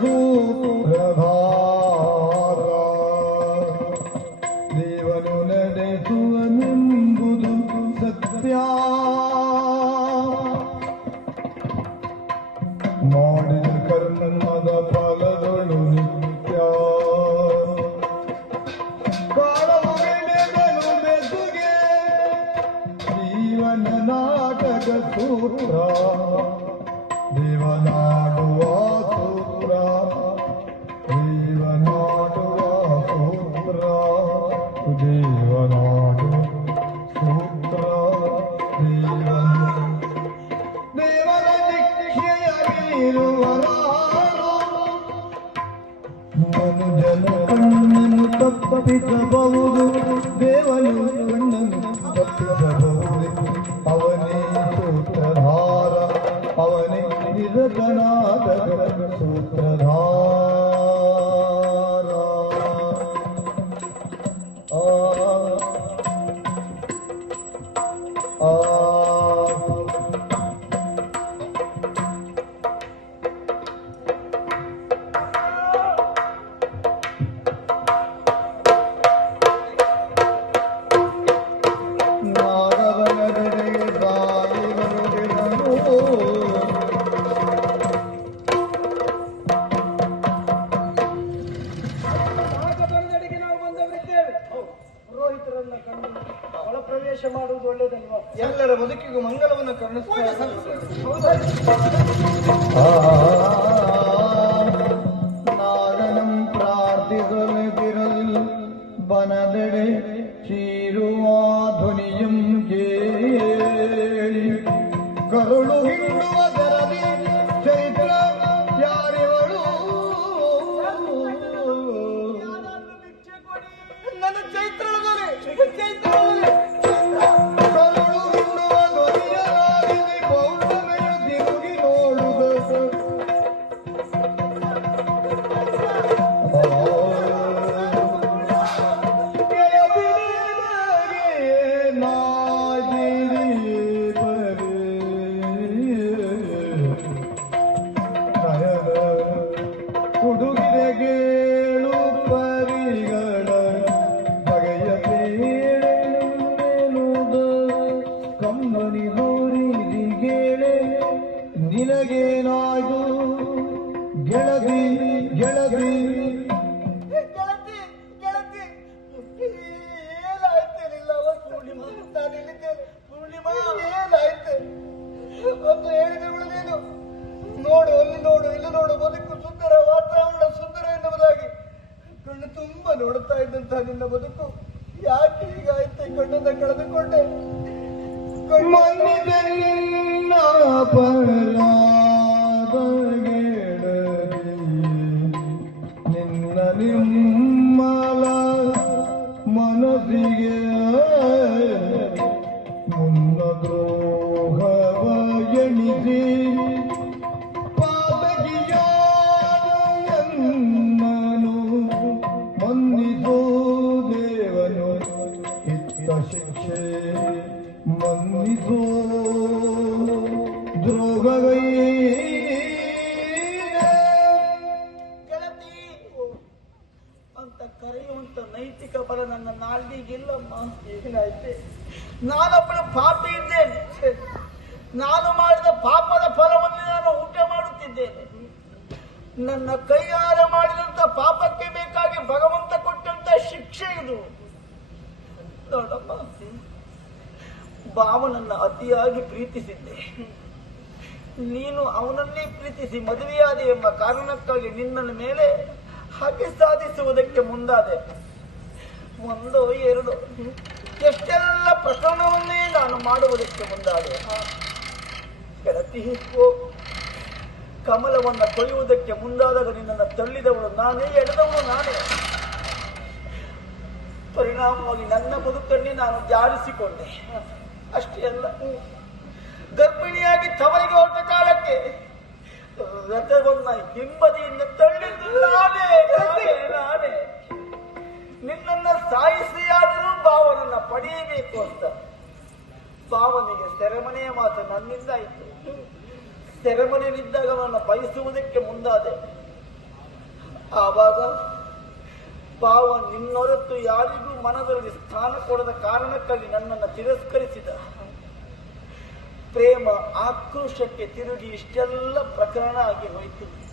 ಸೂತ್ರಧಾರ ದೇವನು ನಡೆಸುವನೆಂಬುದು ಸತ್ಯ ಮಾಡಿದ ಕರ್ಮದ ಫಲಗಳು ನಿತ್ಯ ಕಾಳವು ಬೆಸುಗೆ ಜೀವನ ನಾಟಕ ಸೂತ್ರ ದೇವನಾಡುವ ಸೂತ್ರ ದೇವನಾಡುವ ಸೂತ್ರ ದೇವನಾಡು ಸೂತ್ರ ದೇವನ ಶಿಕ್ಷೆಯಾಗಿರುವ ಮನುಜನ ಕಣ್ಣನ್ನು ತಪ್ಪಿಸಬಹುದು ದೇವನು ಕಣ್ಣನ್ನು ತಪ್ಪಿಸಬಹುದು ಅವನೇ ಸೂತ್ರಧಾರ ಅವನೇ ನಿರತನಾದ ಸೂತ್ರಧಾರ ಪ್ರವೇಶ ಮಾಡುವುದು ಒಳ್ಳೆಯದಲ್ವಾ? ಎಲ್ಲರ ಬದುಕಿಗೂ ಮಂಗಲವನ್ನು ಕರುಣಿಸುತ್ತಾರೆ. ನಾಗನಂ ಪ್ರಾರ್ಥಿಸಲಿರಲು ಬನದೆಡೆ ಚೀರುವ ಧ್ವನಿಯಂ ಕೇಳಿ ಕರುಳು ಹಿಂಡುವ ದರದಿ ಚೈತ್ರ ಯಾರಿವಳು ನನ್ನ ಚೈತ್ರದಲ್ಲಿ ಕರುಳು ಹಿಂಡುವ ಧ್ವನಿಯಾಗಿದೆ ಪೌರ್ಣಮೆಯು ತಿರುಗಿ ನೋಡುವುದು ಹುಡುಗಿರೆಗೇಳು ಪರಿಗಳ ಬಗೆಯ ಪೇಳೆನುವುದು ಕಂಬನಿ ಗೋರಿಗೇಳೆ ನಿನಗೇನಾಯ್ತು ಗೆಳತಿ ಗೆಳತಿ ಗೆಳತಿ ಗೆಳತಿ ಏನಾಯ್ತೇನಿಲ್ಲ ಪೂರ್ಣಿಮಾ ನಾನು ಇಲ್ಲಿದ್ದೇನೆ. ಪೂರ್ಣಿಮಾ ಏನಾಯ್ತು ಅಂತ ಹೇಳಿದವಳು ನೀನು. ನೋಡು ಅಲ್ಲಿ ನೋಡು ಇಲ್ಲಿ ನೋಡು ಬದುಕು ಸುಂದರ ವಾತಾವರಣ ಸುಂದರ ಎನ್ನುವುದಾಗಿ ಕಣ್ಣು ತುಂಬ ನೋಡುತ್ತಾ ಇದ್ದಂತಹ ನಿನ್ನ ಬದುಕು ಯಾಕೆ ಹೀಗಾಯ್ತು? ಕಣ್ಣನ್ನ ಕಳೆದುಕೊಂಡೆ. ಮನ್ನಿದೆನ್ನ ಪರಲಾದ ಗೆಳತಿ ನಿನ್ನ ನಿಮ್ಮಲ ಮನಸ್ಸಿಗೆ ಮುನ್ನ ದ್ರೋಹವ ಎಣಿಸಿ ಪಾತಕಿಯಾದೆನ್ನನು ಮನ್ನಿಸೋ ದೇವನು ಇತ್ತ ಶಿಕ್ಷೆ ಮನ್ನಿಸೋ ದ್ರೋಹವೈ ಗೆಳತಿ ಅಂತ ಕರೆಯುವಂತ ನೈತಿಕ ಬಲ ನನ್ನ ನಾಲ್ಗಿಗಿಲ್ಲಮ್ಮ. ಏನಾಯ್ತೆ? ನಾನೊಬ್ಬಳು ಪಾಪಿ ಇದ್ದೇನೆ. ನಾನು ಮಾಡಿದ ಪಾಪದ ಫಲವನ್ನು ನಾನು ಊಟ ಮಾಡುತ್ತಿದ್ದೇನೆ. ನನ್ನ ಕೈಯಾರ ಮಾಡಿದಂತ ಪಾಪಕ್ಕೆ ಬೇಕಾಗಿ ಭಗವಂತ ಕೊಟ್ಟಂತ ಶಿಕ್ಷೆ ಇದು. ನೋಡಮ್ಮ, ಭಾವನನ್ನ ಅತಿಯಾಗಿ ಪ್ರೀತಿಸಿದ್ದೆ. ನೀನು ಅವನನ್ನೇ ಪ್ರೀತಿಸಿ ಮದುವೆಯಾದೆ ಎಂಬ ಕಾರಣಕ್ಕಾಗಿ ನಿನ್ನ ಮೇಲೆ ಹಗೆ ಸಾಧಿಸುವುದಕ್ಕೆ ಮುಂದಾದೆ. ಒಂದೋ ಎರಡು ಎಷ್ಟೆಲ್ಲ ಪ್ರಕರಣವನ್ನೇ ನಾನು ಮಾಡುವುದಕ್ಕೆ ಮುಂದಾದೆ. ಗೆಳತಿ, ಕಮಲವನ್ನ ಕೊಯ್ಯುವುದಕ್ಕೆ ಮುಂದಾದಾಗ ನಿನ್ನನ್ನು ತಳ್ಳಿದವಳು ನಾನೇ, ಎಳೆದವಳು ನಾನೇ. ಪರಿಣಾಮವಾಗಿ ನನ್ನ ಬದುಕನ್ನೇ ನಾನು ಜಾರಿಸಿಕೊಂಡೆ. ಅಷ್ಟೇ ಅಲ್ಲ, ಗರ್ಭಿಣಿಯಾಗಿ ತವರಿಗೆ ಹೊರಟ ಕಾಲಕ್ಕೆ ರಥವನ್ನ ಹಿಂಬದಿಯಿಂದ ತಳ್ಳಿದ್ದು ನಾನೇ. ನಿನ್ನನ್ನ ಸಾಯಿಸಿಯಾದರೂ ಭಾವನನ್ನ ಪಡೆಯಬೇಕು ಅಂತ ಭಾವನೆಗೆ ಸೆರೆಮನೆಯ ಮಾತು ನನ್ನಿಂದ ಆಯಿತು. ಸೆರೆಮನೆಯಲ್ಲಿದ್ದಾಗ ನನ್ನ ಬಯಸುವುದಕ್ಕೆ ಮುಂದಾದೆ. ಆವಾಗ ಭಾವ ನಿನ್ನೊರೆತು ಯಾರಿಗೂ ಮನದಲ್ಲಿ ಸ್ಥಾನ ಕೊಡದ ಕಾರಣಕ್ಕಾಗಿ ನನ್ನನ್ನು ತಿರಸ್ಕರಿಸಿದ. ಪ್ರೇಮ ಆಕ್ರೋಶಕ್ಕೆ ತಿರುಗಿ ಇಷ್ಟೆಲ್ಲ ಪ್ರಕರಣ ಆಗಿ ಹೋಯಿತು.